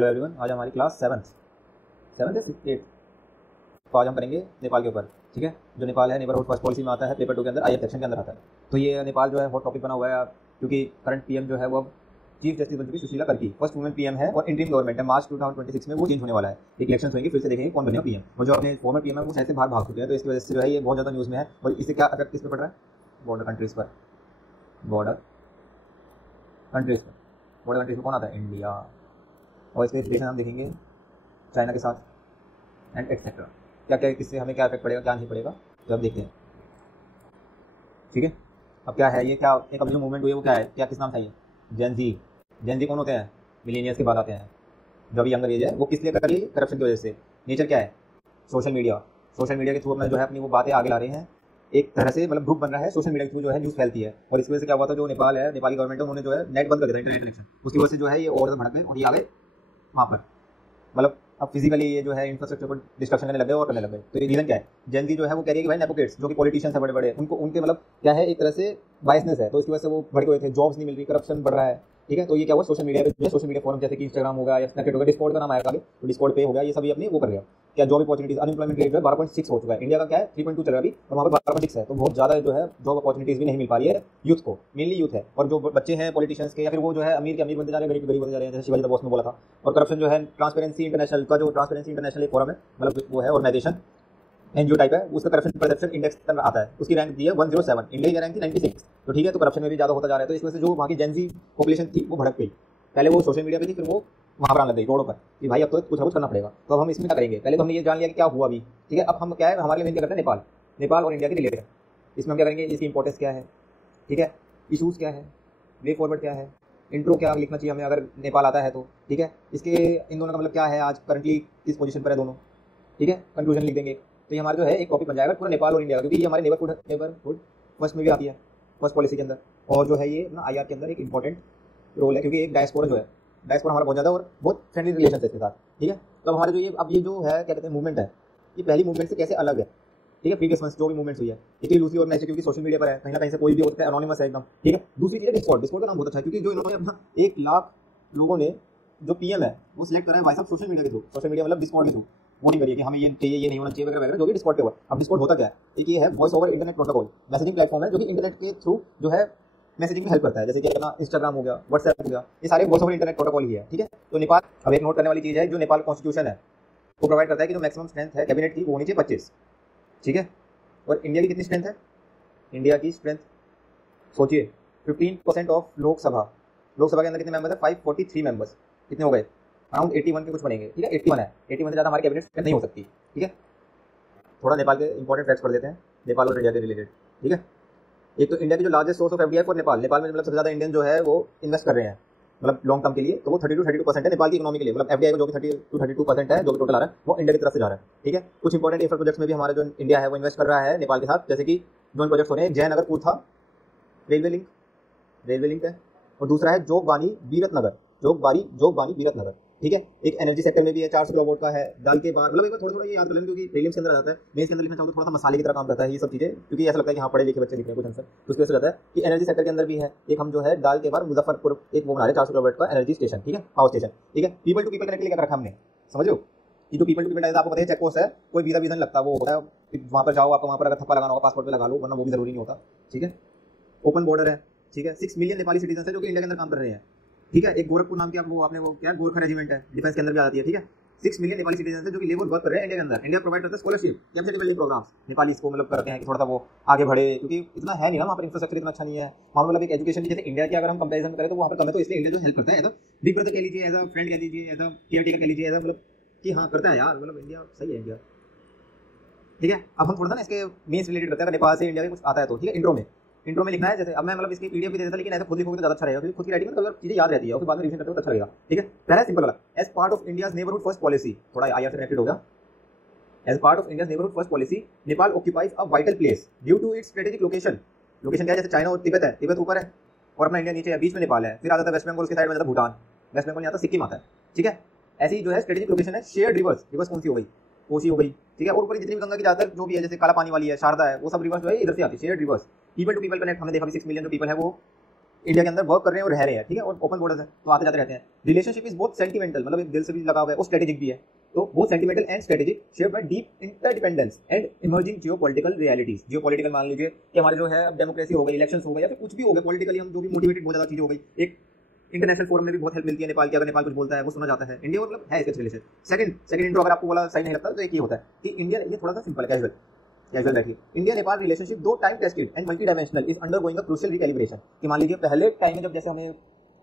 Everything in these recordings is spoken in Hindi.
हेलो एवरीवन, आज हमारी क्लास सेवन्थ है 8। तो आज हम करेंगे नेपाल के ऊपर। ठीक है, जो नेपाल है नेबरहुड फर्स्ट पॉलिसी में आता है, पेपर 2 के अंदर IF सेक्शन के अंदर आता है। तो ये नेपाल जो है हॉट टॉपिक बना हुआ है, क्योंकि करंट पीएम जो है वो अब चीफ जस्टिस बन चुकी Sushila Karki, first women PM है और इंटरिम गवर्नमेंट है। मार्च 2026 में वो चेंज होने वाला है, एक इलेक्शन होंगे, फिर से देखेंगे कौन बनेगा पीएम। और जो अपने फॉर्मर पीएम है वो शायद से बाहर भाग चुके हैं, तो इसकी वजह से जो है ये बहुत ज़्यादा न्यूज़ में है। और इससे क्या अफेक्ट किस पे पड़ रहा है? बॉर्डर कंट्रीज़ पर। बॉर्डर कंट्रीज़ पर कौन आता है? इंडिया। और इसके रिलेशन हम देखेंगे चाइना के साथ एंड एक्सेट्रा। क्या क्या किससे हमें क्या इफेक्ट पड़ेगा, क्या नहीं पड़ेगा, तो अब देखते हैं। ठीक है, अब क्या है ये, क्या एक अभी जो मूवमेंट हुई है वो क्या है, क्या किस नाम था ये? जेन जी कौन होते हैं? मिलेनियर्स के बाद आते हैं। जो भी यंगर एज है वो किस लिए कर रही है? करप्शन की वजह से। नेचर क्या है? सोशल मीडिया के थ्रू अपना जो है अपनी वो बातें आगे ला रहे हैं। एक तरह से मतलब ग्रुप बन रहा है, सोशल मीडिया के थ्रू जो है न्यूज़ फैलती है। और इसकी वजह से क्या हुआ था, जो नेपाल है, नेपाली गवर्नमेंट है, उन्होंने जो है नेट बंद कर दिया था, इंटरनेट कनेक्शन। उसकी वजह से जो है ये और भड़क गए और ये आ गए वहाँ पर। मतलब अब फिजिकली ये जो है इंफ्रास्ट्रक्चर को डिस्ट्रक्शन करने लग गए और करने लग गए। तो ये रीजन क्या है? जेनजी जो है वो कह रही है कि भाई नेपोकिट्स जो कि पॉलिटिशियंस है बड़े बड़े, उनको उनके मतलब क्या है, एक तरह से बायसनेस है, तो इसकी वजह से वो भड़के हुए थे, जॉब्स नहीं मिल रही, करप्शन बढ़ रहा है। ठीक है, तो ये क्या हुआ, सोशल मीडिया पे, सोशल मीडिया फोरम जैसे कि इंस्टाग्राम होगा या स्नैपचैट होगा, डिस्कॉर्ड का नाम आएगा आगे, तो डिस्कॉर्ड पे हो गया, ये सभी अपनी वो कर गया। क्या जॉब अपॉर्चुनिटीज, अनएम्प्लॉयमेंट रेट जो है 12.6 हो चुका है। इंडिया का क्या है 3.2 चल रहा है अभी, और वहाँ पर 12.6 है। तो बहुत ज़्यादा जो है जॉब अपॉर्चुनिटीज भी नहीं मिल पा रही है यूथ को, मेनली यूथ है। और जो बच्चे हैं पॉलिटिशियंस के, या फिर वो जो है अमीर के अमीर बनते जा रहे हैं, गरीब गरीब बनते जा रहे हैं, जैसे शिवाजी द बॉस ने बोला था। और करप्शन जो है, ट्रांसपेरेंसी इंटरनेशनल का, जो ट्रांसपेरेंसी इंटरनेशनल एक फोरम है, मतलब वो है ऑर्गेनाइजेशन, एनजीओ टाइप है, उसका करप्शन परसेप्शन इंडेक्स आता है, उसकी रैंक दी है 107, इंडिया की रैंक थी 96। तो ठीक है, तो करप्शन में भी ज़्यादा होता जा रहा है। तो इस वजह से जो वहाँ की जेनजी पॉपुलेशन थी वो भड़क गई। पहले वो सोशल मीडिया पे थी, फिर वो वहाँ पर आने लग गई रोडों पर कि भाई अब तो कुछ ना कुछ करना पड़ेगा। तो अब हम इसमें क्या करेंगे? पहले तो हमने ये जान लिया कि क्या हुआ अभी। ठीक है, अब हम क्या है, हमारे लिए मेन क्या करते हैं, नेपाल और इंडिया के रिलेटेड। इसमें हम क्या करेंगे, इसकी इंपॉर्टेंस क्या है, ठीक है, इशूज़ क्या है, वे फॉरवर्ड क्या है, इंट्रो क्या लिखना चाहिए हमें अगर नेपाल आता है तो। ठीक है, इसके इन दोनों का मतलब क्या है, आज करंटली किस पोजीशन पर है दोनों। ठीक है, कंक्लूजन लिख देंगे। तो ये हमारा जो है एक टॉपिक बन जाएगा पूरा नेपाल और इंडिया का, क्योंकि ये हमारे नेबरहुड फर्स्ट में भी आती है, फर्स्ट पॉलिसी के अंदर। और जो है ये ना IR के अंदर एक इंपॉर्टेंट रोल है, क्योंकि एक डायस्पोरा जो है, डायस्पोरा हमारा बहुत ज़्यादा और बहुत फ्रेंडली रिलेशन है इसके साथ। ठीक है, तो हमारे जो ये अब ये जो है क्या कहते हैं मूवमेंट है, ये पहली मूवमेंट से कैसे अलग है। ठीक है, प्रीवियस मंथ जो भी मूवमेंट्स हुई है, इतनी लूजली ऑर्गेनाइज है, क्योंकि सोशल मीडिया पर है, कहीं ना कहीं से कोई भी होता है, एनोनिमस है एकदम। ठीक है, दूसरी चीज़ है डिस्कॉर्ड का नाम बहुत अच्छा है, क्योंकि जो इन्होंने अपना 1 लाख लोगों ने जो पीएम है वो सिलेक्ट करा है भाई साहब सोशल मीडिया के थ्रू। सोशल मीडिया मतलब डिस्कॉर्ड के थ्रू वोटिंग करिए कि हमें ये चाहिए, ये नहीं होना चाहिए वगैरह वगैरह, जो भी डिस्कॉर्ड पे हुआ। अब डिस्कॉर्ड होता क्या है, एक ये है voice over internet protocol, messaging platform है जो कि इंटरनेट के थ्रू जो है मैसेजिंग में हेल्प करता है। जैसे कि अपना इंस्टाग्राम हो गया, व्हाट्सएप हो गया, ये सारे वॉइस ओवर इंटरनेट प्रोटोकॉल ही है। ठीक है, तो नेपाल अब एक नोट करने वाली चीज़ है, जो नेपाल कॉन्स्टिट्यूशन है वो प्रोवाइड करता है कि जो मैक्सिमम स्ट्रेंथ है कैबिनेट की वो होनी चाहिए 25। ठीक है, और इंडिया की कितनी स्ट्रेंथ है? इंडिया की स्ट्रेंथ सोचिए 15% ऑफ लोकसभा के अंदर कितने मेंबर है? 543 मेंबर्स। कितने हो गए? अराउंड 81 के कुछ बनेंगे। ठीक है, 81 है, 81 से ज़्यादा हमारी कैबिनेट स्ट्रेंथ नहीं हो सकती। ठीक है, थोड़ा नेपाल के इंपॉर्टेंट फैक्ट्स पढ़ देते हैं नेपाल और इंडिया के रिलेटेड। ठीक है, एक तो इंडिया की जो largest source of FDI for Nepal में मतलब सबसे ज़्यादा इंडियन जो है वो इन्वेस्ट कर रहे हैं, मतलब लॉन्ग टर्म के लिए, तो वो 32% है नेपाल की इकोनॉमी के लिए। मतलब FDI को जो कि 32% है, जो कि टोटल आ रहा है वो इंडिया की तरफ से जा रहा है। ठीक है, कुछ इंपॉर्टेंट इंफ्रा प्रोजेक्ट्स में भी हमारा जो इंडिया है वो इन्वेस्ट कर रहा है नेपाल के साथ, जैसे कि जोन प्रोजेक्ट्स हो रहे हैं, जयनगर कुर्था रेलवे लिंक है, और दूसरा है जोगबानी बीरत नगर। ठीक है, एक एनर्जी सेक्टर में भी है, 400 किलोवाट का है, दाल के बार, मतलब एक बार थोड़ा ये याद कर लें, क्योंकि प्रीलिम्स के अंदर आ जाता है। मेंस के अंदर लिखना चाहो तो थोड़ा सा मसाले की तरह काम करता है ये सब चीज़ें, क्योंकि ऐसा लगता है कि हाँ पढ़े लिखे बच्चे लिख रहे हैं कुछ आंसर, तो उसकी वजह से रहता है कि एनर्जी सेक्टर के अंदर भी है। एक हम जो है दाल के बार मुजफ्फरपुर एक वो बना रहे हैं 400 किलोवाट का एनर्जी स्टेशन। ठीक है, पावर स्टेशन। ठीक है, पीपल टू पीपल कनेक्ट लेकर रखा हमने, समझ लो कि जो पीपल टू पीपल आपको पता है चेक पोस्ट है, कोई वीज़ा नहीं लगता, वो होता है वहाँ पर जाओ, आपको वहाँ पर अगर थप्पा लगाना होगा पासपोर्ट पर लगा लो, वरना वो भी जरूरी नहीं होता। ठीक है, ओपन बॉर्डर है। ठीक है, 6 मिलियन नेपाली सिटीजन है जो कि इंडिया के अंदर काम कर रहे हैं। ठीक है, एक गोरखपुर नाम की वो आपने वो क्या गोरखा रेजिमेंट है, डिफेंस के अंदर भी आती है। ठीक है, 6 मिलियन नेपाली सिटीजन है जो कि लेबर वर्क कर रहे हैं इंडिया के अंदर। इंडिया प्रोवाइड करता है scholarship, capacity building programs, Nepali इसको मतलब करते हैं कि थोड़ा सा वो आगे बढ़े, क्योंकि इतना है नहीं ना वहाँ पर, इंफ्रास्ट्रक्चर इतना अच्छा नहीं है वहाँ पर। मतलब एक एजुकेशन जैसे इंडिया की अगर हम कंपेरिजन करें तो वहाँ पर कम है, तो इसलिए इंडिया जो हेल्प करता है एज अ बिग ब्रदर कह लीजिए, एज अ फ्रेंड कह लीजिए, एज अ केयर टेकर कह लीजिए, एज अ मतलब कि हाँ करता है यार, मतलब इंडिया सही है इंडिया। ठीक है, अब हम थोड़ा सा ना इसके मीन्स रिलेटेड करते हैं, अगर नेपाल से इंडिया के कुछ आता है तो। ठीक है, इंट्रो में लिखना है, जैसे अब मैं मतलब इसकी PDF भी दे देता, लेकिन ऐसा खुद लिखोगे तो ज़्यादा अच्छा रहेगा, क्योंकि खुद की राइटिंग में कई बार चीज़ें याद रहती है और फिर बाद में रिवीजन करते हो तो अच्छा लगेगा। ठीक है, पहला सिंपल वाला, as part of India's neighbourhood first policy, थोड़ा IR से कनेक्टेड हो गया। As part of India's neighbourhood first policy, Nepal occupies a vital place due to its strategic location क्या है, जैसे चाइना और तिब्बत है, तिब्बत ऊपर है और अपना इंडिया नीचे है, बीच में नेपाल है, फिर आ जाता है वेस्ट बंगाल, उसके साइड में जाता है भूटान, वेस्ट बंगाल नहीं आता, सिक्किम आता है। ठीक है, ऐसी जो है स्ट्रेटेजिक लोकेशन है। शेयर्ड रिवर्स कौन सी हो गई? कोसी हो गई। ठीक है, और ऊपर जितनी भी गंगा की ज़्यादातर जो भी है, जैसे काला पानी वाली है, शारदा है, वो सब रिवर्स जो है इधर से आती है, shared rivers. People to people connect हमने देखा, 6 मिलियन जो पीपल है वो इंडिया के अंदर वर्क कर रहे हैं और रह रहे हैं, ठीक है, और ओपन बॉर्डर्स है तो आते जाते रहते हैं। रिलेशनशिप इज बहुत सेंटिमेंटल, मतलब एक दिल से भी लगा हुआ है और स्ट्रेटेजिक भी है। तो बहुत sentimental and strategic, shaped by deep interdependence and emerging geopolitical realities. Geopolitical मान लीजिए कि हमारे जो है डेमोक्रेसी हो गई, इलेक्शंस हो गए, या फिर कुछ भी हो गया पॉलिटिकली, हम जो भी मोटिवेटेड बहुत ज़्यादा चीज़ें हो गई। एक इंटरनेशनल फोरम में भी बहुत हेल्प मिलती है नेपाल की, अगर नेपाल कुछ बोलता है वो सुना जाता है। इंडिया मतलब है इसके रिलेशन। सेकंड इंट्रो अगर आपको बोला सही नहीं लगता तो एक ये होता है कि इंडिया, ये थोड़ा सा सिंपल है, कैजुअल बैठिए। इंडिया नेपाल रिलेशनशिप दो time tested and multi dimensional is undergoing a crucial recalibration. कि मान लीजिए पहले टाइम में जब जैसे हमें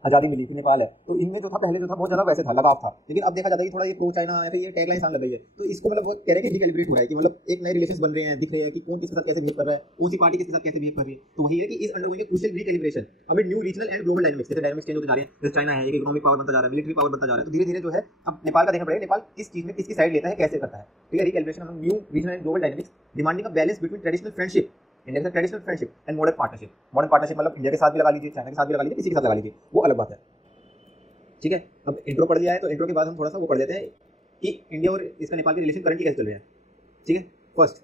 आज़ादी मिली थी नेपाल है, तो इनमें जो था पहले जो था बहुत ज़्यादा वैसे था, लगाव था, लेकिन अब देखा जाता है कि थोड़ा ये प्रो चाइना या फिर ये टैगलाइन आने लग गई है। तो इसको मतलब वो कह रहे हैं कि डिकैलिब्रेट हो रहा है, कि मतलब एक नए रिलेशंस बन रहे हैं, दिख रहे हैं कि कौन किसके साथ कैसे बिहेव कर रहा है, कौन सी पार्टी किसके साथ कैसे बिहेव कर रही है। तो वही है कि is undergoing crucial recalibration amid new regional and global dynamics. जैसे डायनामिक्स चेंज होते जा रहे हैं, जैसे चाइना है, एक इकोनॉमिक पावर बनता जा रहा है, मिलिट्री पावर बनता जा रहा है, तो धीरे धीरे जो है अब नेपाल का देखना पड़ेगा, नेपाल किस चीज़ में किसकी साइड लेता है, कैसे करता है। ठीक है, recalibration of new regional and global dynamics demanding a balance between traditional friendship, India के traditional friendship and modern partnership. Modern partnership मतलब इंडिया के साथ भी लगा लीजिए, चाइना के साथ भी लगा लीजिए, किसी के साथ लगा लीजिए, वो अलग बात है। ठीक है, अब इंट्रो पढ़ लिया है तो इंट्रो के बाद हम थोड़ा सा वो पढ़ लेते हैं कि इंडिया और इसका नेपाल के रिलेशन करंटली कैसे चल रहे हैं। ठीक है, first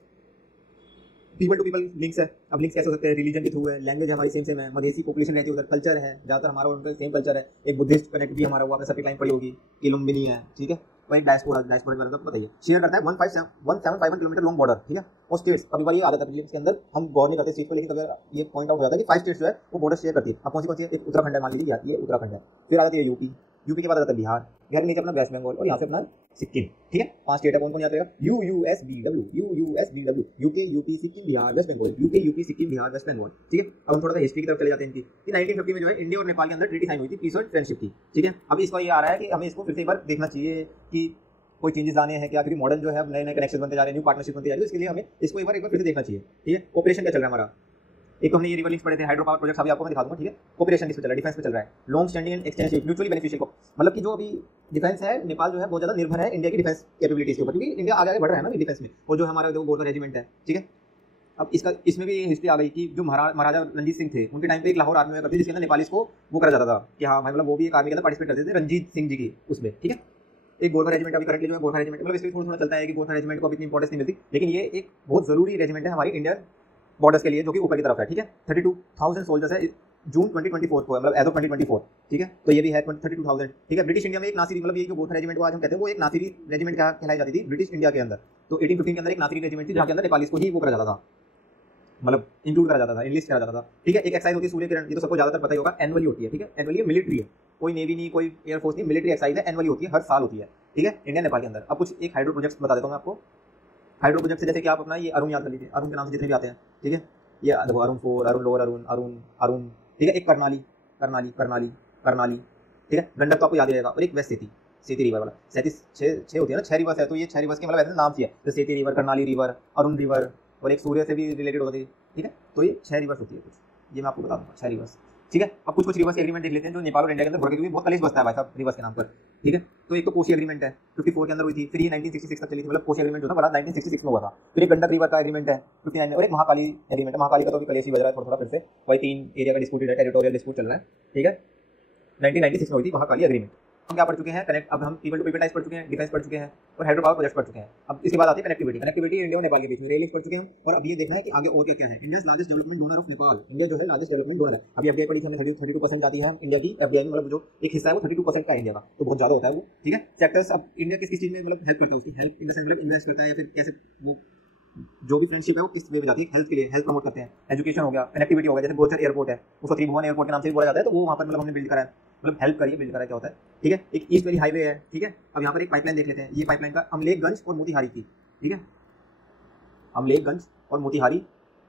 people to people links है। अब लिंक्स कैसे हो सकते हैं, रिलीजन के थ्रू है, लैंग्वेज हमारी सेम है, मधेसी पॉपुलेशन रहती है उधर, कल्चर है ज़्यादातर हमारा और उनका सेम कल्चर है, एक बुद्धिस्ट कनेक्ट भी हमारा हुआ, आपने सबकी लाइन पड़ी होगी कि लुम्बिनी है। ठीक है, और एक डायस्पोरा के बारे में बताइए, शेयर करता है 1751 किलोमीटर लॉन्ग बॉर्डर। ठीक है, और स्टेट्स कभी बार ये आदत है प्रीलिम्स के अंदर हम गौर नहीं करते चीज़ को, लेकिन कभी ये पॉइंट आउट हो जाता है कि 5 स्टेट्स जो है वो बॉर्डर शेयर करती है। अब कौन सी है, एक उत्तराखंड है, मान लीजिए ये उत्तराखंड है, फिर आ जाती है यूपी के बाद आ जाता है बिहार के नीचे अपना वेस्ट बंगाल, और यहाँ से अपना सिक्किम। ठीक है, 5 स्टेट है, कौन याद रहेगा, UK UP Sikkim Bihar West Bengal, UK UP Sikkim Bihar West Bengal. ठीक है, अब हम थोड़ा सा हिस्ट्री की तरफ चले जाते हैं इनकी, कि 1950 में जो है इंडिया और नेपाल के अंदर ट्रीटी साइन हुई थी पीस और फ्रेंडशिप की। ठीक है, अब इसका ये आ रहा है कि हमें इसको फिर से एक बार देखना चाहिए कि कोई चेंजेस आने हैं क्या, क्योंकि मॉडर्न जो है नए नए कनेक्शन बनते जा रहे हैं, न्यू पार्टनरशिप बनते जा रही है, तो इसके लिए हमें इसको एक बार फिर से देखना चाहिए। ठीक है, ऑपरेशन क्या चल रहा है हमारा, एक तो हमने ये रिवर लिंक्स पढ़े थे, हाइड्रो पावर प्रोजेक्ट अभी आपको मैं दिखा दूंगा। ठीक है, ऑपरेशन किस पे चल रहा है, डिफेंस पे चल रहा है, long standing and extensive mutually beneficial को, मतलब कि जो अभी डिफेंस है, नेपाल जो है बहुत ज़्यादा निर्भर है इंडिया की डिफेंस कैपेबिलिटीज के ऊपर, क्योंकि इंडिया आगे बढ़ रहा है ना डिफेंस में, और जो हमारा जो गोरखा रेजिमेंट है। ठीक है, अब इसमें भी हिस्ट्री आ गई कि जो महाराजा रणजीत सिंह थे, उनके टाइम पे एक लाहौर आर्मी हुआ करती थी, जिसके अंदर नेपालीज को वो करा जाता था कि हाँ मतलब वो भी एक आर्मी के अंदर पार्टिसिपेट करते थे, रणजीत सिंह जी की उसमें। ठीक है, एक गोरखा रेजिमेंट अभी करंटली जो है गोरखा रेजिमेंट, मतलब इसलिए थोड़ा चलता है कि गोरखा रेजिमेंट को इतनी इंपॉर्टेंस नहीं मिलती, लेकिन ये एक बहुत जरूरी रेजिमेंट है हमारी इंडियन बॉर्डर्स के लिए, जो कि ऊपर की तरफ है। ठीक है, 32,000 सोल्जर्स है जून 2024 को, मतलब एज ऑफ 2024। ठीक है, तो ये भी है 32,000। ठीक है, ब्रिटिश इंडिया में एक नासिरी, मतलब ये जो गोरखा रेजिमेंट को आज हम कहते हैं, वो एक नासिरी रेजिमेंट कहलाई जाती थी ब्रिटिश इंडिया के अंदर। तो 1815 के अंदर एक नासिरी रेजिमेंट थी, जहाँ के अंदर नेपालीज को ही वो करा जाता था, मतलब इंक्लूड करा जाता था, इंग्लिश करा जाता था। ठीक है, एक एक्साइज होती है सूर्य किरण, ये तो सबको ज्यादातर पता ही होगा, एनुअली होती है। ठीक है, एनुअली मिलिट्री है, कोई नेवी नहीं, कोई एयरफोर्स नहीं, मिलिट्री एक्साइज है, एनुअली होती है, हर साल होती है। ठीक है, इंडिया नेपाल के अंदर। अब कुछ एक हाइड्रो प्रोजेक्ट्स बता देता हूँ मैं आपको। हाइड्रो प्रोजेक्ट से जैसे कि आप अपना ये अरुण याद कर लीजिए, अरुण के नाम से जितने भी आते हैं। ठीक है, ये देखो अरुण 4, अरुण लोअर अरुण, अरुण। ठीक है, एक करनाली। ठीक है, गंडक तो आपको याद रहेगा, और एक वेस्ट सेती रिवर वाला, 6 होती है ना, 6 रिवर्स है, तो ये 6 रिवर्स के मतलब ऐसे नाम से है, जैसे सेती river, Karnali river, Arun river, और एक सूर्य से भी रिलेटेड होती है। ठीक है, तो ये 6 रिवर्स होती है कुछ, ये मैं आपको बता दूंगा 6 रिवर्स। ठीक है, अब कुछ रिवर्स एग्रीमेंट देख लेते हैं जो नेपाल और इंडिया के अंदर, क्योंकि बहुत कलेश बसता है भाई साहब रिवर्स के नाम पर। ठीक है, तो एक तो कोशी एग्रीमेंट है 54 के अंदर हुई थी, फिर ये 1966 तक चली थी, मतलब कोशी एग्रीमेंट जो था बड़ा 1966 में हुआ था। फिर एक गंडक रिवर का एग्रीमेंट है 59 में, और एक महाकाली एग्रीमेंट है। महाकाली का तो अभी कलेश ही बज रहा है थोड़ा फिर से, वही 3 एरिया का डिस्प्यूट है, टेरिटोरियल डिस्प्यूट चल रहा है। ठीक है, 1996 में हुई थी महाकाली एग्रीमेंट। हम क्या पढ़ चुके हैं, कनेक्ट, अब हम पीपल टू पीपल टाइप्स पढ़ चुके हैं, डिफेंस पढ़ चुके हैं, और हाइड्रो पावर प्रोजेक्ट पढ़ चुके हैं। अब इसके बाद आती है कनेक्टिविटी इंडिया और नेपाल के बीच में, रेलिंग्स पढ़ चुके हैं। और अब ये देखना है कि आगे और क्या क्या है। India's largest development donor of Nepal, India जो है लार्जेस्ट डेवलपमेंट डोनर है। अभी एफडीआई पढ़ी थी हमने, 32% जाती है इंडिया की एफडीआई, मतलब जो एक हिस्सा है वो 32% का इंडिया का, तो बहुत ज्यादा होता है वो। ठीक है, सेक्टर्स, अब इंडिया किस चीज में मतलब हेल्प करता है, उसकी हेल्प इन द सेंस मतलब इन्वेस्ट करता है, या फिर कैसे वो जो भी फ्रेंडशिप है वो किस वे में जाती है, हेल्थ के लिए, हेल्थ प्रमोट करते हैं, एजुकेशन हो गया, कनेक्टिविटी हो गया, जैसे गोचर एयरपोर्ट है उसको त्रिभुवन एयरपोर्ट के नाम से भी बोला जाता है, तो वो वहाँ पर मतलब हमने बिल्ड करा है, मतलब हेल्प करिए, बिल्ड करा क्या होता है। ठीक है, एक ईस्ट वैली हाईवे है। ठीक है, अब यहाँ पर एक पाइपलाइन देख लेते हैं, ये पाइपलाइन का अमलेखगंज और मोतिहारी की। ठीक है, अमलेखगंज और मोतिहारी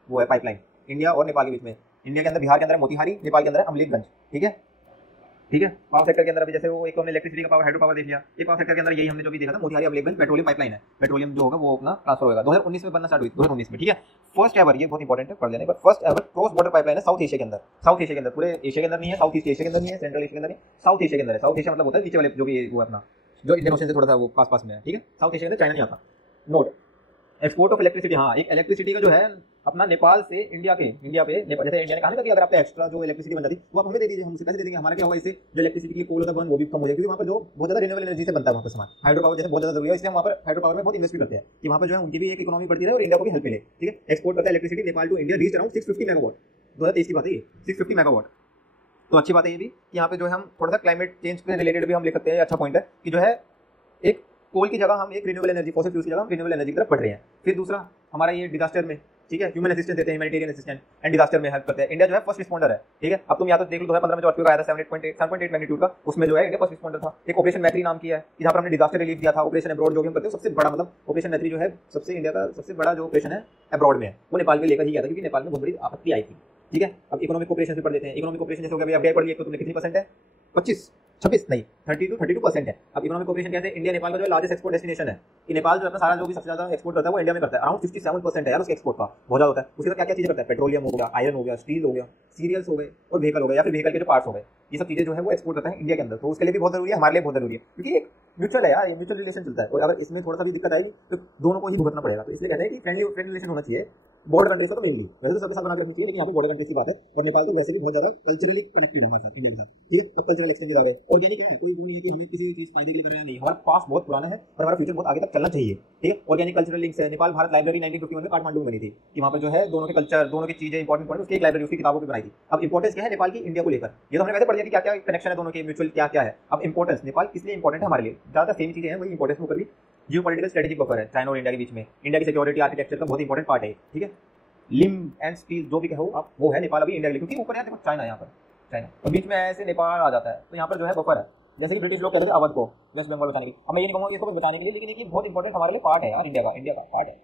वो है पाइपलाइन इंडिया और नेपाल के बीच में। इंडिया के अंदर बिहार के अंदर है मोतिहारी, नेपाल के अंदर है अमलेखगंज। ठीक है, पावर सेक्टर के अंदर अभी जैसे वो एक तो हमने इलेक्ट्रिसिटी का पावर, हाइड्रो पावर देख लिया, ये पावर सेक्टर के अंदर यही हमने जो भी देखा था, मोतिहारी अमलेखगंज पेट्रोलियम पाइपलाइन है, पेट्रोलियम जो होगा वो अपना ट्रांसफर होगा, 2019 में बनना स्टार्ट हुई, 2019 में। ठीक है, फर्स्ट एवर, ये बहुत इंपॉर्टेंट है पढ़ लेने पर, first ever cross border pipeline है साउथ एशिया के अंदर, पूरे एशिया के अंदर नहीं है, साउथ ईस्ट एशिया के अंदर नहीं है, सेंट्रल एशिया के अंदर नहीं, साउथ एशिया के अंदर है। साउथ एशिया मतलब होता है नीचे वाले जो भी वो अपना जो इंडियन ओशन से थोड़ा सा वो पास में है। ठीक है, साउथ एशिया के अंदर चाइना नहीं आता। नोट, एक्सपोर्ट ऑफ इलेक्ट्रिसिटी, हाँ एक इलेक्ट्रिसिटी का जो है अपना नेपाल से इंडिया पे, नेपाल, जैसे इंडिया ने कहा ना कि अगर आपका एक्स्ट्रा जो इलेक्ट्रिसिटी बन जाती वो आप हमें दे दीजिए, हम उसे पैसे दे देंगे। हमारा क्या होगा, इससे जो इलेक्ट्रिसिटी के लिए कोल होता है बर्न वो भी कम हो जाएगा, क्योंकि वहाँ पर जो बहुत ज़्यादा रिन्यूएबल एनर्जी से बनता है वहाँ पर सामान, हाइड्रो पावर जैसे बहुत ज़्यादा जरूरी है, इसलिए हम वहाँ पर हाइड्रो पावर में बहुत इन्वेस्ट भी करते हैं कि वहाँ पर जो है उनकी भी एक इकोनॉमी बढ़ती रहे और इंडिया को भी हेल्प मिले। ठीक है, एक्सपोर्ट करता है electricity Nepal to India reach around 650 megawatt, 2023 की बात है ये, 650 मेगावाट। तो अच्छी बात है ये भी कि यहाँ पे जो है हम थोड़ा सा क्लाइमेट चेंज के रिलेटेड भी हम लिख सकते हैं। अच्छा पॉइंट है कि जो है एक कोल की जगह हम एक रिन्यूएबल एनर्जी, फॉसिल फ्यूल्स की जगह हम रिन्यूएबल एनर्जी की तरफ बढ़ रहे हैं। फिर दूसरा हमारा ये डिजास्टर में, ठीक है, ह्यूमन असिस्टेंस देते हैं, ह्यूमैनिटेरियन असिस्टेंस एंड डिजास्टर में हेल्प करते हैं। इंडिया जो है फर्स्ट रिस्पॉन्डर है, ठीक है। अब तुम या तो देख लो 2015 में जो अर्थक्वेक आया था 7.8 मैग्नीट्यूड का, उसमें जो है इंडिया फर्स्ट रिस्पॉन्डर था। एक ऑपरेशन मैत्री नाम की है, जहाँ पर हमने डिजास्टर रिलीफ दिया था। ऑपरेशन अब्रॉड जो भी हम करते हैं सबसे बड़ा, मतलब ऑपरेशन मैत्री जो है सबसे इंडिया का सबसे बड़ा जो ऑपरेशन है अब्रॉड में है, वो नेपाल में लेकर ही गया था, क्योंकि नेपाल में बहुत बड़ी आपत्ति आई थी, ठीक है। अब इकोनॉमिक ऑपरेशन भी पढ़ लेते हैं। इकोनॉमिक ऑपरेशन जैसे हो गया, एफडीआई पढ़ लिया तो तुमने कितनी परसेंट है, 26 नहीं 32% है। अब इकोनॉमिक ऑपरेशन कहते हैं इंडिया नेपाल का जो लार्जेस्ट एक्सपोर्ट डेस्टिनेशन है, कि नेपाल जो अपना सारा जो भी सबसे ज्यादा एक्सपोर्ट करता है वो इंडिया में करता है। अराउंड 57% है यार उसके एक्सपोर्ट का, बहुत ज्यादा होता है। उसके बाद क्या क्या चीजें करता है, पेट्रोलियम हो गया, आयरन हो गया, स्टील हो गया, सीरियल्स हो गए और व्हीकल हो गया, या फिर व्हीकल के जो पार्ट्स हो गए, ये सब चीजें जो है वो एक्सपोर्ट करता है इंडिया के अंदर। तो उसके लिए भी बहुत जरूरी है, हमारे लिए बहुत जरूरी है, क्योंकि एक म्यूचुअल है यार, ये म्यूचुअल रिलेशन चलता है। और अगर इसमें थोड़ा सा भी दिक्कत आएगी तो दोनों को ही भुगतना पड़ेगा। तो इसलिए कहते हैं कि फ्रेंडली रिलेशन होना चाहिए बॉर्डर कंट्रीज का। तो मेनली वैसे तो सबके साथ बना के रखनी चाहिए, लेकिन यहाँ पे बॉर्डर कंट्रीज की बात है। और नेपाल तो वैसे भी बहुत ज्यादा कल्चरली कनेक्टेड है हमारे साथ, इंडिया के साथ, ठीक है। तब कल्चरल एक्सचेंज आ गए, ऑर्गेनिक है, कोई वो नहीं है कि हमें किसी चीज फायदे के लिए कर रहे हैं, नहीं। हमारा पास बहुत पुराना है और हमारा फ्यूचर बहुत आगे तक चलना चाहिए, ठीक है। ऑर्गेनिक कल्चरल लिंक्स है। नेपाल भारत लाइब्रेरी 1951 में काठमांडू में बनी थी, कि वहाँ पर जो है दोनों के कल्चर, दोनों की चीजें इंपॉर्टेंट पॉइंट, उसकी एक लाइब्रेरी उसकी किताबों की बनाई थी। अब इंपॉर्टेंस क्या है नेपाल की इंडिया को लेकर, ये तो हमने वैसे पढ़ लिया कि क्या क्या कनेक्शन है दोनों के, म्यूचुअल क्या क्या है। अब इंपॉर्टेंस नेपाल किस लिए इंपॉर्टेंट है हमारे लिए, ज्यादा सेम चीजें हैं, वही इंपॉर्टेंस को कर भी जियोपॉलिटिकल स्ट्रेटेजिक बफर है चाइना और इंडिया के बीच में। इंडिया की सिक्योरिटी आर्किटेक्चर का बहुत इंपॉर्टेंट पार्ट है, ठीक है। लिम्ब एंड स्टील जो भी कहो आप, वो है नेपाल अभी इंडिया के लिए, क्योंकि ऊपर है देखो चाइना, यहाँ पर चाइना और बीच में ऐसे नेपाल आ जाता है। तो यहाँ पर जो है बफर है, जैसे कि ब्रिटिश लोग कहते थे अवध को वेस्ट बंगाल बचाने की। अब मैं ये नहीं कहूँगा इसको कुछ बताने के लिए, लेकिन एक बहुत इंपॉर्टेंट हमारे लिए पार्ट है यार, इंडिया का पार्ट है,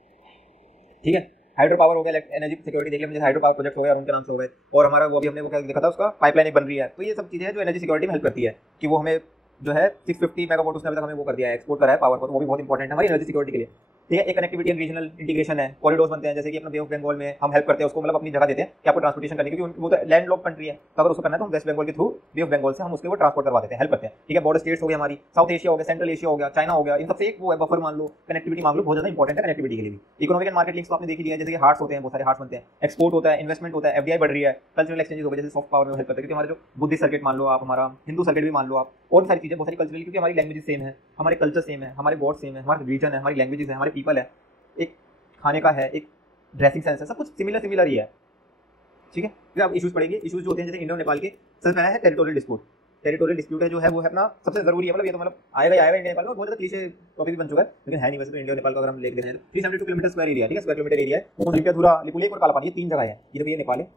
ठीक है। हाइड्रो पावर हो गया, एनर्जी सिक्योरिटी देख लिया, जैसे हाइड्रो पावर प्रोजेक्ट हो गया उनके नाम से हो गए। और हमारा वो भी हमने वो क्या देखा था, उसका पाइपलाइन एक बन रही है। तो ये सब चीजें हैं जो एनर्जी सिक्योरिटी में हेल्प करती है, कि वो हमें जो है 650 मेगावाट उसने अभी तक हमें वो कर दिया है, एक्सपोर्ट करा है पावर को। तो वो भी बहुत इंपॉर्टेंट है हमारी एनर्जी सिक्योरिटी के लिए, ठीक है। एक कनेक्टिविटी एंड रीजनल इंटीग्रेशन है, कॉरिडोर्स बनते हैं, जैसे कि अपना बे ऑफ बंगाल में हम हेल्प करते हैं उसको, मतलब अपनी जगह देते हैं कि आपको ट्रांसपोर्टेशन करने की, क्योंकि वो तो लैंड लॉक कंट्री है। तो अगर उसको करना है तो हम वेस्ट बंगाल के थ्रू बे ऑफ बंगाल से हम उसके वो ट्रांसपोर्ट करवा देते हैं, हेल्प करते हैं, ठीक है। बॉर्डर स्टेट्स हो गया हमारी, साउथ एशिया हो गया, सेंट्रल एशिया हो गया, चाइना हो गया, इन सबसे एक वो है बफर मान लो, कनेक्टिविटी मान लो, बहुत ज्यादा इंपॉर्टेंट है कनेक्टिविटी के लिए भी। इकोनॉमिक एंड मार्केट लिंक्स तो आपने देख लिया है, जैसे कि हार्ट्स होते हैं, बहुत सारे हार्ट्स बनते हैं, एक्सपोर्ट होता है, इन्वेस्टमेंट होता है, एफडीआई बढ़ रही है, कल्चरल एक्सचेंजेस हो गए, जैसे सॉफ्ट पावर में हेल्प करते हैं, क्योंकि हमारे जो बुद्धिस्ट सर्किट मान लो आप, हमारा हिंदू सर्किट भी मान लो आप, और सारी चीजें बहुत सारी कल्चरल, क्योंकि हमारी लैंग्वेज सेम है, हमारे कल्चर सेम है, हमारे गॉड सेम है, हमारा रिलीजन है, हमारी लैंग्वेजेस है, हमारे पीपल है, एक खाने का है, एक ड्रेसिंग सेंस है, सब कुछ सिमिलर ही है, ठीक है। फिर आप इश्यूज पढ़ेंगे, इश्यूज जो होते हैं जैसे इंडो नेपाल के, सबसे पहला है टेरिटोरियल डिस्प्यूट। टेरिटोरियल डिस्प्यूट है जो है वो है अपना सबसे जरूरी है, मतलब ये तो मतलब आएगा इंडिया नेपाल में, बहुत ज्यादा क्लीशे टॉपिक भी बन चुका है, लेकिन है नहीं वैसे तो। इंडिया नेपाल का अगर हम लेते हैं 372 किलोमीटर स्क्वायर एरिया, ठीक है, स्क्वायर किलोमीटर एरिया है। वो लिपियाधुरा, लिपुलेख और कालापानी, ये 3 जगह है। ये देखिए, ये नेपाल है,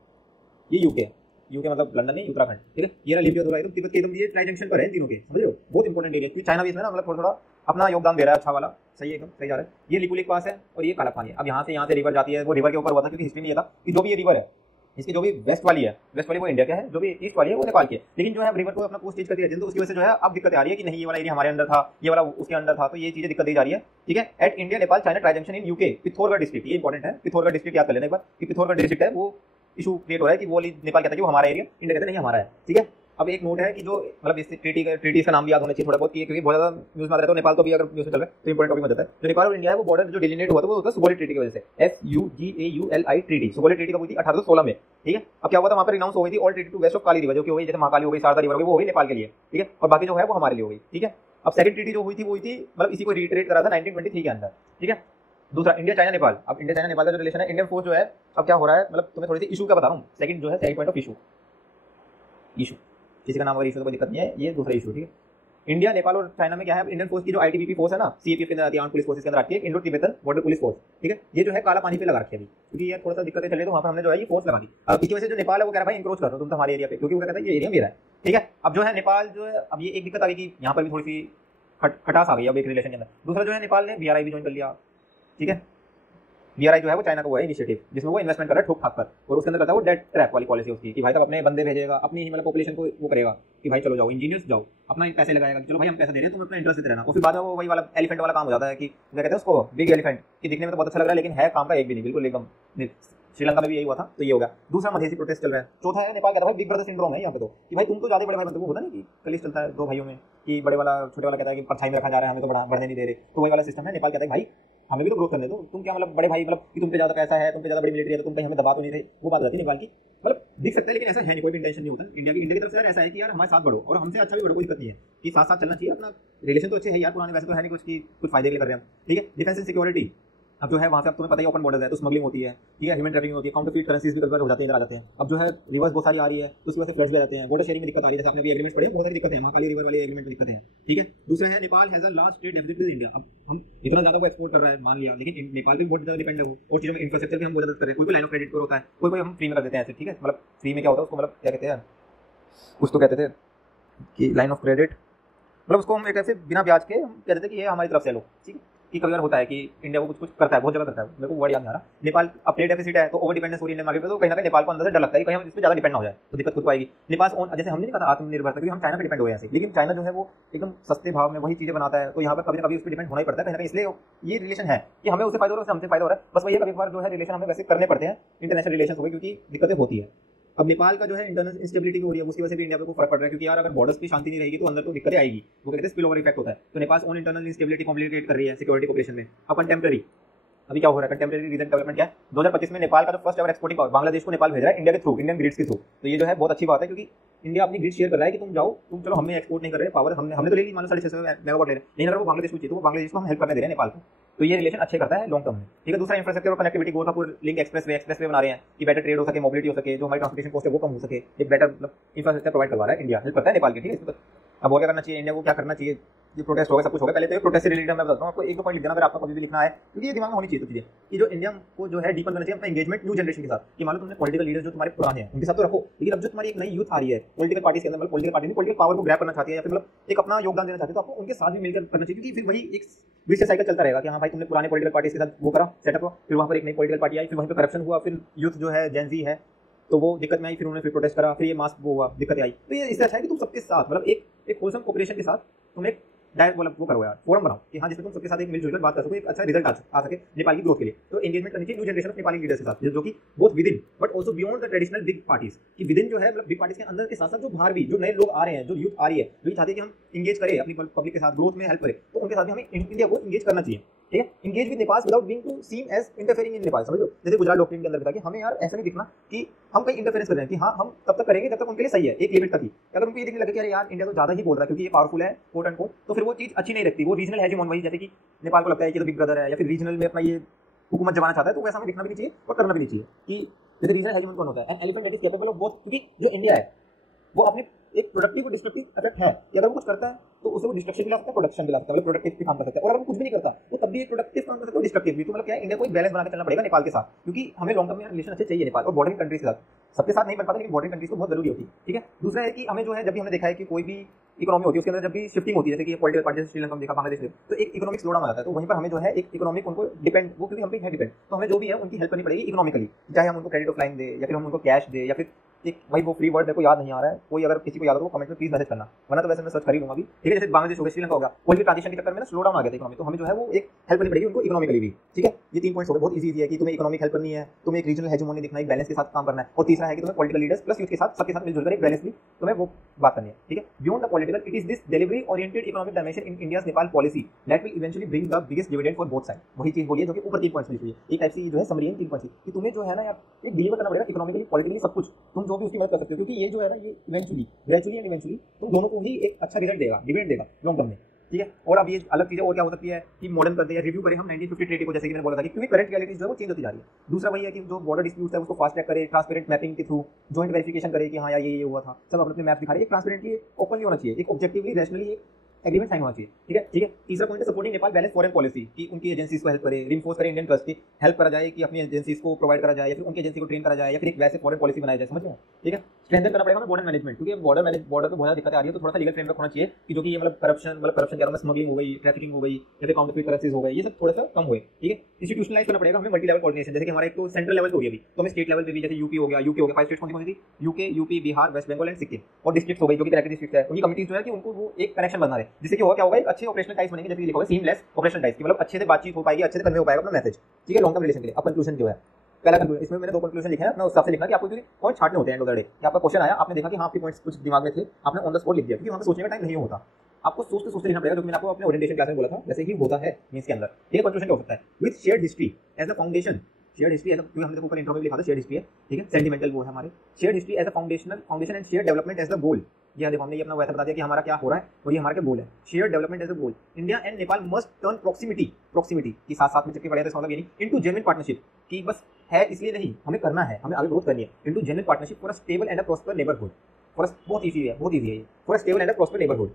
ये यूके मतलब लंदन नहीं, उत्तराखंड, ठीक है। ये लिपियाधुरा एकदम तिब्बत के एकदम ये ट्राई जंक्शन पर है, तीनों के, समझ रहे हो, बहुत इंपॉर्टेंट एरिया, क्योंकि चाइना भी इसमें ना मतलब थोड़ा अपना योगदान दे रहा है, अच्छा वाला, सही है, एकदम सही जा रहा है। ये लिपुलेख पास है और ये कालापानी है। अब यहाँ से रिवर जाती है, वो रिवर के ऊपर हुआ था, क्योंकि हिस्ट्री में ये था कि जो भी ये रिवर है, इसकी जो भी वेस्ट वाली है वो इंडिया का है, जो भी ईस्ट वाली है वो नेपाल की है। लेकिन जो है रिवर को अपना कोर्स चेंज करती रहती है, तो उसकी वजह से जो है अब दिक्कत आ रही है कि नहीं ये वाला एरिया हमारे अंदर था, ये वाला उसके अंदर था, तो ये चीजें दिक्कत दी जा रही है, ठीक है। At India Nepal China tri junction in UK, Pithoragarh district, ये इंपॉर्टेंट है, पिथौरगढ़ डिस्ट्रिक्ट याद कर लेना एक बार, कि पिथौरगढ़ डिस्ट्रिक्ट है वो इशू क्रिएट हो रहा है कि वो नेपाल कहता है कि वो हमारा एरिया, इंडिया कहता है नहीं हमारा है, ठीक है। अब एक नोट है कि जो मतलब इस ट्रीटी का नाम भी याद होना चाहिए थोड़ा बहुत, क्योंकि बहुत ज्यादा न्यूज में आता है, तो नेपाल तो भी अगर न्यूज में चल रहा है तो इंपॉर्टेंट टॉपिक बन जाता है। जो नेपाल और इंडिया है वो बॉर्डर जो डिलिनेट हुआ था वो होता है सुगोली ट्रीटी की वजह से, SUGAULI ट्रीटी, सुगोली ट्रीटी कब हुई थी 1816 में, ठीक है। अब क्या हुआ था, वहाँ पर रिनाउंस हो गई थी all treaty to west of Kali river, जो कि हो गई, जैसे महाकाली हो गई, शारदा रिवर हो गई, वो हो गई नेपाल के लिए, ठीक है। और बाकी जो है वो हमारे लिए हो गई, ठीक है। अब सेकंड ट्रीटी जो हुई थी मतलब इसी को रिट्रेट करा था 1923 के अंदर, ठीक है। दूसरा इंडिया चाइना नेपाल, अब इंडिया चाइना नेपाल का जो रिलेशन है, इंडियन फोर्स जो है, अब क्या हो रहा है, मतलब तुम्हें थोड़ी सी इशू का बता रहा हूँ। सेकंड जो है सेकंड पॉइंट ऑफ इशू किसी का नाम अगर इशू तो कोई दिक्कत नहीं है, ये दूसरा इशू, ठीक है। इंडिया नेपाल और चाइना में क्या है, इंडियन फोर्स की जो ITBP फोर्स है ना, CAPF के अंदर आती है, आर्म्ड पुलिस फोर्सेस के अंदर आती है, Indo Tibetan border police force, ठीक है। ये जो है काला पानी पे लगा रखी है अभी, क्योंकि ये थोड़ा सा दिक्कतें चल रही, तो वहाँ पर हमने जो है ये फोर्स लगा दी। अब इसकी वजह से जो नेपाल है वो कह रहा है भाई इंक्रोच कर दो तुम तो हमारे एरिया पे, क्योंकि वो कहता है ये एरिया मेरा है, ठीक है। अब जो है नेपाल जो है, अब ये एक दिक्कत आ गई कि यहाँ पर भी थोड़ी सी खटास आ गई अब एक रिलेशन के अंदर। दूसरा जो है नेपाल ने BRI भी ज्वाइन कर लिया, ठीक है। BRI जो है वो चाइना का वो है इनिशिएटिव, जिसमें वो इन्वेस्टमेंट कर रहा है ठोक ठाक कर, और उसके अंदर करता है वो डेट ट्रैप वाली पॉलिसी उसकी, कि भाई तब अपने बंदे भेजेगा, अपनी मतलब पॉपुलेशन को वो करेगा कि भाई चलो जाओ इंजीनियर्स जाओ, अपना पैसे लगाएगा कि चलो भाई हम पैसे दे रहे हैं, तुम अपना इंटरेस्ट देते रहना। और फिर बाद में वो वही वाला एलिफेंट वाला काम हो जाता है कि क्या कहते हैं उसको, बिग एलिफेंट, कि दिखने में तो बहुत अच्छा लग रहा है लेकिन है काम का एक भी नहीं, बिल्कुल एकदम। श्रीलंका में भी यही हुआ था, तो ये हो गया। दूसरा मधेसी प्रोटेस्ट चल रहा है। चौथा है नेपाल कहता है भाई बिग ब्रदर सिंड्रोम है यहाँ पे, तो कि भाई तुम तो ज्यादा बड़े भाई बनते हो, होता नहीं कि कलिश चलता है दो भाइयों में, कि बड़े वाला छोटे वाला कहता है कि परछाई में रखा जा रहा है, हमें तो बढ़ने नहीं दे रहे, तो वही वाला सिस्टम है। नेपाल कहता है भाई हमें भी तो ग्रोथ करने दो, तुम क्या मतलब बड़े भाई, मतलब कि तुम पे ज्यादा पैसा है, तुम पे ज्यादा बड़ी मिलिट्री है, तो तुम कहीं हमें दबा तो नहीं रहे, वो बात रहती है नेपाल की। मतलब दिख सकता है लेकिन ऐसा है नहीं, कोई भी इंटेंशन नहीं होता इंडिया की तरफ से यार, ऐसा है कि यार हमारे साथ बढ़ो और हमसे अच्छा भी बढ़ो, कोई दिक्कत नहीं है, कि साथ चलना चाहिए, अपना रिलेशन तो अच्छे है यार, पुराने वैसे तो है नहीं कुछ की कुछ फायदे के लिए कर रहे हैं हम, ठीक है। डिफेंस एंड सिक्योरिटी, अब जो है वहाँ से अब तुम्हें पता ही ओपन बॉर्डर है तो स्मगलिंग होती है, ठीक है, ह्यूमन ट्रैफिकिंग होती है, काउंटरफीट करेंसीज भी कभी हो जाते हैं, इधर आ जाते हैं। अब जो है रिवर्स बहुत सारी आ रही है तो उसकी वजह से फ्लड्स भी आ जाते हैं, वाटर शेयरिंग में दिक्कत आ रही है, जैसे आपने अभी एग्रीमेंट्स पढ़े बहुत सारी दिक्कतें हैं, महाकाली रिवर वाले एग्रीमेंट में दिक्कतें हैं, ठीक है। दूसरा है Nepal has a large trade deficit with India. अब हम इतना ज़्यादा वो एक्सपोर्ट कर रहा है मान लिया, लेकिन नेपाल भी बहुत ज़्यादा डिपेंड है वो, और चीज़ों में इंफ्रास्ट्रक्चर भी हम बहुत ज़्यादा कर रहे हैं। कोई लाइन ऑफ क्रेडिट पर होता है, कोई हम फ्री में कर देते हैं ऐसे, ठीक है, मतलब फ्री में क्या होता है उसको, मतलब क्या कहते हैं, कुछ तो कहते थे कि लाइन ऑफ क्रेडिट, मतलब उसको हम एक ऐसे बिना ब्याज के हम कहते थे कि ये हमारी तरफ से लो, ठीक है। कि कभी होता है कि इंडिया को कुछ कुछ करता है, बहुत जगह करता है, मेरे को वर्ड याद नहीं आ रहा। नेपाल अब ट्रेड डेफिसिट है तो ओवर डिपेंडेंस हो रही है इंडियन मार्केट पे, तो कहीं ना कहीं नेपाल को अंदर से डर लगता है कहीं हम इस पर ज़्यादा डिपेंड ना हो जाए तो दिक्कत खुद को आएगी। नेपाल ओन, जैसे हमने नहीं कहा आत्मनिर्भरता, क्योंकि हम चाइना पे डिपेंड हो गए हैं, लेकिन चाइना जो है वो एकदम सस्ते भाव में वही चीज़ें बनाता है, तो यहाँ पर कभी ना कभी उस पर डिपेंड होना ही पड़ता है कहीं ना कहीं। इसलिए ये रिलेशन है कि हमें उससे फायदा हो रहा है, हमसे फायदा हो रहा है, बस वही कभी बार जो है रिलेशन हमें वैसे करने पड़ते हैं, इंटरनेशनल रिलेशन हो गए, क्योंकि दिक्कतें होती है। अब नेपाल का जो है इंटरनल इंस्टेबिलिटी हो रही है, उसकी वजह से भी इंडिया पे को फर्क पड़ रहा है, क्योंकि यार अगर बॉर्डर्स की शांति नहीं रहेगी तो अंदर तो दिक्कतें आएगी, वो कहते हैं स्पिल ओवर इफेक्ट होता है। तो Nepal own internal instability complicate कर रही है सिक्योरिटी कोऑपरेशन में। अब कंटेम्प्रेरी अभी क्या हो रहा है, कंटेम्प्रेरी रीजन डेवलपमेंट क्या है, 2025 में नेपाल का जो first ever exporting power Bangladesh को नेपाल भेज रहा है इंडिया के थ्रू, इंडियन ग्रिड्स के थ्रू। तो ये जो है बहुत अच्छी बात है, क्योंकि इंडिया अपनी ग्रिड शेयर कर रहा है कि तुम जाओ, तुम चलो, हमें एक्सपोर्ट नहीं कर रहे पावर, हमने तो ले ली, मानो 650 मेगावाट ले रहे हैं, लेकिन अगर वो बांग्लादेश को चाहिए तो वो बांग्लादेश को हम हेल्प करने दे रहे हैं नेपाल को, तो ये रिलेशन अच्छे करता है लॉन्ग टर्म में, ठीक है। दूसरा इंफ्रास्ट्रक्चर और connectivity, Gorakhpur link express way बना रहे हैं कि बेटर ट्रेड हो सके, मोबिलिटी हो सके, जो हमारी ट्रांसपोर्टेशन कॉस्ट है वो कम हो सके, एक बेटर मतलब इंफ्रास्ट्रक्चर प्रोवाइड करवा रहा है इंडिया, हेल्प करता है नेपाल के, ठीक है। इसमें अब और क्या करना चाहिए इंडिया को, क्या करना चाहिए, ये प्रोटेस्ट हो गया, सब कुछ हो गया। पहले तो ये प्रोटेस्ट से रिलेटेड मैं बताता हूँ आपको, एक दो पॉइंट लिख देना अगर आपको कभी भी लिखना है, क्योंकि ये दिमाग में होनी चाहिए तो चीजें कि जो इंडिया को जो है डीपन करना चाहिए अपना एंगेजमेंट न्यू जनरेशन के साथ, कि मान लो तुमने पॉलिटिकल लीडर्स जो तुम्हारे पुराने हैं उनके साथ तो रखो, लेकिन अब जो तुम्हारी एक नई यूथ आ रही है पॉलिटिकल पार्टी के अंदर, मतलब पॉलिटिकल पार्टी नहीं, पॉलिटिकल पावर को ग्रैब करना चाहती है या फिर मतलब एक अपना योगदान देना चाहती है, तो आपको उनके साथ भी मिलकर करना चाहिए, क्योंकि फिर वही एक विशेष साइकिल चलता रहेगा कि हाँ भाई तुमने पुराने पॉलिटिकल पार्टी के साथ वो करा सेटअप हुआ, फिर वहाँ पर एक नई पॉलिटिकल पार्टी आई, फिर वहीं पर करप्शन हुआ, फिर यूथ जो है जेन ज़ी है तो वो दिक्कत में आई, फिर उन्होंने फिर प्रोटेस्ट करा, फिर ये मास्क वो हुआ, दिक्कत आई। तो ये इससे अच्छा है कि तुम सबके साथ मतलब एक होलसम कोऑपरेशन के साथ तुम एक डायरेक्ट मतलब वो करो यार, फोरम बनाओ कि हाँ जिसमें तुम सबके साथ एक मिलजुल कर बात कर सको, एक अच्छा रिजल्ट आ सके नेपाल की ग्रोथ के लिए। तो एंगेजमेंट करनी चाहिए new generation of Nepali leaders के साथ, जो कि both with in but also beyond the traditional big parties, कि विद इन जो है मतलब बिग पार्टीज के अंदर के साथ साथ जो बाहर भी जो नए लोग आ रहे हैं, जो यूथ आ रही है, जो चाहते हैं कि हम इंगेज करें अपनी पब्लिक के साथ, ग्रोथ में हेल्प करें, तो उनके साथ भी हमें इंडिया को इंगेज करना चाहिए, ठीक है। Engage with Nepal without being to seem as interfering in Nepal, समझ लो जैसे गुजरात डॉक्ट्रिन के अंदर था कि हमें यार ऐसा नहीं दिखना कि हम कहीं इंटरफेरेंस कर रहे हैं, कि हाँ हम तब तक करेंगे जब तक उनके लिए सही है, एक लिमिट तक ही। अगर उनको ये दिखने लगे कि अरे यार इंडिया तो ज्यादा ही बोल रहा है क्योंकि ये पावरफुल है कोट एंड कोट, तो फिर वो चीज अच्छी नहीं लगती, वो रीजनल हेजेमोन वही, जैसे कि नेपाल को लगता है कि तो बिग ब्रदर है या फिर रीजनल में अपना ये हुकूमत जमाना चाहता है, तो वैसा हमें दिखना भी नहीं चाहिए और करना भी नहीं चाहिए। कि जैसे रीजनल हेजेमोन कौन होता है, an elephant that is capable of both, क्योंकि जो इंडिया है वो अपने एक प्रोडक्टिव और डिस्ट्रक्टिव इफेक्ट है कि अगर वो कुछ करता है तो उसे वो डिस्ट्रक्शन भी ला सकता है, प्रोडक्शन भी ला सकता है, मतलब प्रोडक्टिव भी काम कर सकता है, और अगर वो कुछ भी नहीं करता तो तब भी एक प्रोडक्टिव काम कर सकता है, डिस्ट्रक्टिव भी। तो मतलब क्या है, इंडिया को एक बैलेंस बना के चलना पड़ेगा नेपाल के साथ, क्योंकि हमें लॉन्ग टर्म में रिलेशन अच्छे चाहिए नेपाल और बॉर्डरिंग कंट्रीज के साथ, सबके साथ नहीं बन पाता लेकिन बॉर्डरिंग कंट्रीज को बहुत जरूरी होती है, ठीक है। दूसरा है कि हमें जो है जब भी हमने देखा है कि कोई भी इकोनॉमी होती है उसके अंदर जब भी शिफ्टिंग होती है, जैसे कि पॉलिटिकल पार्टी श्रीलंका में देखा, बांग्लादेश में, तो एक इकोनॉमिक स्लोडाउन आ जाता है, तो वहीं पर हमें जो है एक इकोनॉमिक उनको डिपेंड, वो क्योंकि हम पे है डिपेंड, तो हमें जो भी है उनकी हेल्प करनी पड़ेगी इकोनॉमिकली, चाहे हम उनको क्रेडिट ऑफ लाइन दे या फिर हम उनको कैश दे या फिर एक भाई वो फ्री वर्ड मेरे को याद नहीं आ रहा है, कोई अगर किसी को याद हो तो कमेंट में प्लीज मैसेज करना, वरना तो वैसे मैं सर्च कर ही लूंगा अभी, ठीक है। जैसे बांग्लादेश हो गया, श्रीलंका हो गया, कोई भी ट्रांजिशन के चक्कर में ना स्लो डाउन आ गया था इकोनॉमी, तो हमें जो है वो एक हेल्प करनी पड़ेगी उनको इकोनॉमिकली भी, ठीक है। ये 3 पॉइंट्स हो गए, बहुत इजी है कि तुम्हें इकोनॉमिक हेल्प करनी है, तुम्हें एक रीजनल हेजेमोनी दिखना है, एक बैलेंस के साथ काम करना है, और तीसरा है कि तुम्हें पॉलिटिकल लीडर्स प्लस यूथ के साथ सबके साथ मिलजुल कर एक बैलेंस भी तुम्हें वो बात करनी है, ठीक है। Beyond the political it is this delivery oriented economic dimension in India's Nepal policy that will eventually bring the biggest dividend for both side. वही चीज बोलिए जो कि ऊपर 3 पॉइंट्स लिखी है, एक टाइप से जो है समरी है 3 पॉइंट्स कि तुम्हें जो है ना यार एक डिलीवर करना पड़ेगा इकोनॉमिकली, पॉलिटिकली, सब कुछ तुम जो भी उसकी मदद कर सकते हो, क्योंकि ये जो है ना ये इवेंचुअली ग्रेजुअली एंड इवेंचुअली तुम दोनों को ही एक अच्छा रिजल्ट देगा, डिविडेंड देगा लॉन्ग टर्म में, ठीक है। और अब ये अलग चीजें और क्या हो सकती है कि मॉडर्न कर दे या रिव्यू करें हम 1950 ट्रेडी को, जैसे कि मैंने बोला था कि क्योंकि करंट रियलिटीज जो है वो चेंज होती जा रही है। दूसरा वही है कि जो बॉर्डर डिस्प्यूट्स है उसको फास्ट ट्रैक करे, ट्रांसपेरेंट मैपिंग के थ्रू जॉइंट वेरिफिकेशन करे कि हाँ यार ये हुआ था, सब अपने मैप दिखा रहे हैं, एक ट्रांसपेरेंटली ओपनली होना चाहिए, एक ऑब्जेक्टिवली रैशनली एक एग्रीमेंट साइन होना चाहिए, ठीक है, ठीक है। तीसरा पॉइंट है supporting Nepal balance foreign policy, कि उनकी एजेंसीज को हेल्प करे, रिइंफोर्स करे इंडियन ट्रस्ट की, हेल्प करा जाए कि अपनी एजेंसीज को प्रोवाइड करा जाए या फिर उनकी एजेंसी को ट्रेन करा जाए या फिर एक वैसे फॉरेन पॉलिसी बनाई जाए, समझ रहे हैं, ठीक है। स्ट्रेंथन करना पड़ेगा हमें बॉर्डर मैनेजमेंट, क्योंकि बॉर्डर पे बहुत ज़्यादा दिक्कतें आ रही है, तो थोड़ा सा लीगल फ्रेमवर्क होना चाहिए कि जो कि ये मतलब करप्शन कह रहा हूं, स्मगलिंग हो गई, ट्रैफिकिंग हो गई या फिर काउंटरफीट करेंसीज हो गई, ये सब थोड़ा सा कम हुए, ठीक है। इंस्टीट्यूशनलाइज करना पड़ेगा हमें मल्टी लेवल कोऑर्डिनेशन, जैसे कि हमारा एक तो सेंट्रल लेवल पे हो गया अभी, तो हमें स्टेट लेवल पे भी जैसे यूपी हो गया 5 स्टेट्स कौन सी थी, UK, Bihar, West Bengal and Sikkim, और डिस्ट्रिक्ट हो गई जो कि कलेक्टेड डिस्ट्रिक्ट है, उनकी कमिटीज जो है कि उनको वो एक कनेक्शन बना रहे, जिससे कि क्या होगा एक अच्छे ऑपरेशनल टाइप्स बनेंगे, जैसे लिखा हुआ सीमलेस ऑपरेशनल टाइप्स, मतलब अच्छे से बातचीत हो पाएगी, अच्छे से कन्वे हो पाएगा अपना मैसेज, ठीक है, लॉन्ग टर्म रिलेशन के लिए। अब कंक्लूजन जो है, पहला कंक्लूजन, इसमें मैंने 2 कंक्लूजन लिखे हैं, अपना उस हिसाब से लिखना कि आपको जो पॉइंट छाटने होते हैं एंड ऑफ द डे, कि आपका क्वेश्चन आया, आपने देखा कि हाँ आपके पॉइंट्स कुछ दिमाग में थे, आपने ऑन द स्पॉट लिख दिया, क्योंकि वहाँ पे सोचने का टाइम नहीं होता, आपको सोचते सोचते लिखना पड़ेगा, जो मैंने आपको अपने ओरिएंटेशन क्लास में बोला था वैसे ही होता है मींस के अंदर, ठीक है। कंक्लूजन क्या हो सकता है, with shared history as a foundation, shared history as क्योंकि हमने ऊपर इंट्रो में लिखा था शेयर्ड हिस्ट्री है, ठीक है, सेंटिमेंटल वो है हमारे, shared history as a foundation and shared development as the goal, ये देखो हमने ये अपना वैसा बता दिया कि हमारा क्या हो रहा है और ये हमारा क्या गोल है। Share development as a goal, India and Nepal must turn proximity की साथ साथ में चक्के पड़े थे, मतलब ये नहीं इनटू जेन्युइन पार्टनरशिप कि बस है इसलिए नहीं, हमें करना है, हमें आगे ग्रोथ करनी है। Into genuine partnership for a stable and a prosper neighbourhood, for a बहुत ईजी है, बहुत ईजी है ये, for a stable and a prosper neighbourhood,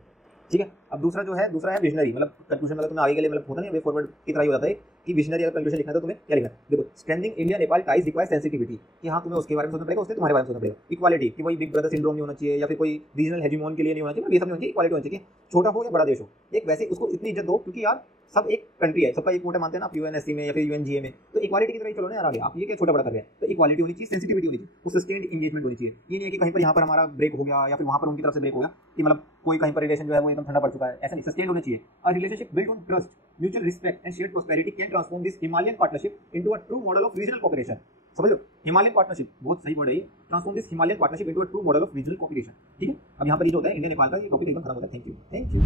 ठीक है। अब दूसरा जो है, दूसरा है विजनरी, मतलब कंक्लूजन, मतलब तुम्हें आगे के लिए मतलब होता नहीं वे फॉरवर्ड की तरह ही होता है कि विजनरी अगर कंक्लूजन लिखना है तो तुम्हें क्या लिखना है। देखो strengthening India Nepal ties requires sensitivity, कि हाँ तुम्हें उसके बारे में सोचना पड़ेगा, उससे तुम्हारे बारे में सोचना पड़ेगा। इक्वालिटी, कि वही बिग ब्रदर सिंड्रोम नहीं होना चाहिए या फिर कोई रीजनल हेजिमोन के लिए नहीं होना चाहिए, ये सब नहीं होना चाहिए। इक्वालिटी होनी चाहिए, छोटा हो या बड़ा देश हो, एक वैसे उसको इतनी इज्जत दो क्योंकि यार सब एक कंट्री है, सबका एक वोट मानते हैं ना आप यूएनएससी में या फिर यूएनजीए में, तो इक्वालिटी की तरह ही चलो ना यार आगे। आप ये क्या छोटा बड़ा कर रहे हैं, तो इक्वालिटी होनी चाहिए, सेंसिटिविटी होनी चाहिए, उस सस्टेन्ड इंगेजमेंट होनी चाहिए। ये नहीं है कि कहीं पर यहाँ पर हमारा ब्रेक हो गया या फिर वहाँ पर उनकी तरफ से ब्रेक हो गया, कि मतलब कोई कहीं पर रिलेशन जो है वो एकदम ठंडा पड़ चुका है, ऐसा नहीं, सस्टेन्ड होनी चाहिए। A relationship built on trust, mutual respect and shared prosperity can transform this Himalayan partnership into a true model of regional cooperation. समझ लो, हिमालयन पार्टनरशिप बहुत सही वर्ड है ये, transform this Himalayan partnership into a true model of regional cooperation, ठीक है। अब यहाँ पर ये जो होता है इंडिया नेपाल का, ये टॉपिक एकदम खत्म होता है। Thank you.